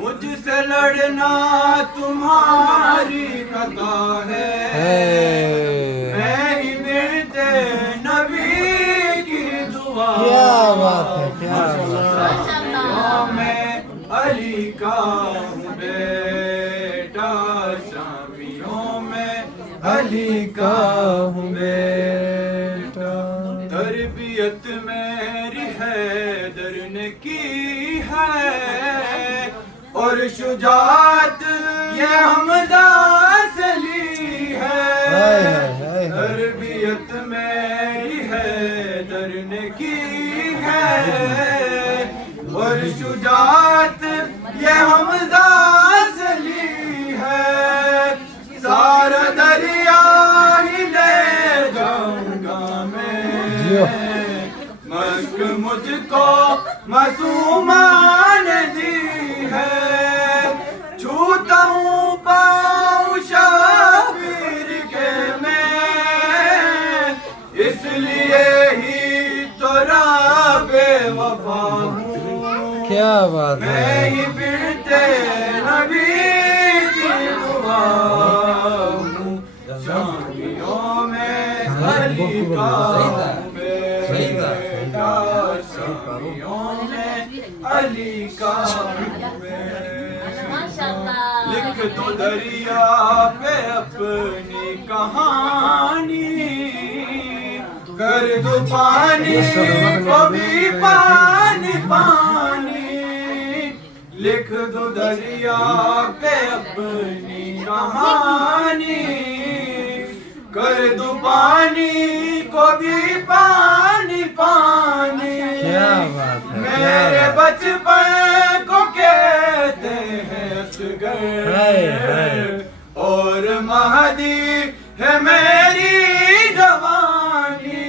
مجھ سے لڑنا تمہاری خطا ہے، میں ہی ملتے نبی کی دعا۔ کیا بات ہے، کیا بات ہے۔ میں علی کا ہوں بیٹا، شامیوں میں علی کا ہوں بیٹا۔ تربیت میری حیدر نے کی ہے، اور شجاعت یہ حمزہ سے لی ہے۔ تربیت میری حیدر نے کی ہے، اور شجاعت یہ حمزہ سے لی ہے۔ سارا دریا ہی لے جاؤں گا میں، مشق مجھ کو معصوماں نے دی ہے۔ چھوتا ہوں پاؤں شبیر کے میں، اس لیے ہی تو رب وفا ہوں۔ کیا بات ہے۔ میں ہی بنتے نبی کی دعا ہوں، شامیوں میں علی کا ہوں بیٹا، شامیوں میں علی کا ہوں بیٹا۔ لکھ دو دریا پہ اپنی کہانی، کر دو پانی کو بھی پانی پانی۔ لکھ دو دریا پہ اپنی کہانی، کر دو پانی کو بھی پانی پانی۔ میرے بچپن کو کہتے ہیں اصغر، اور مہدی ہے میری جوانی۔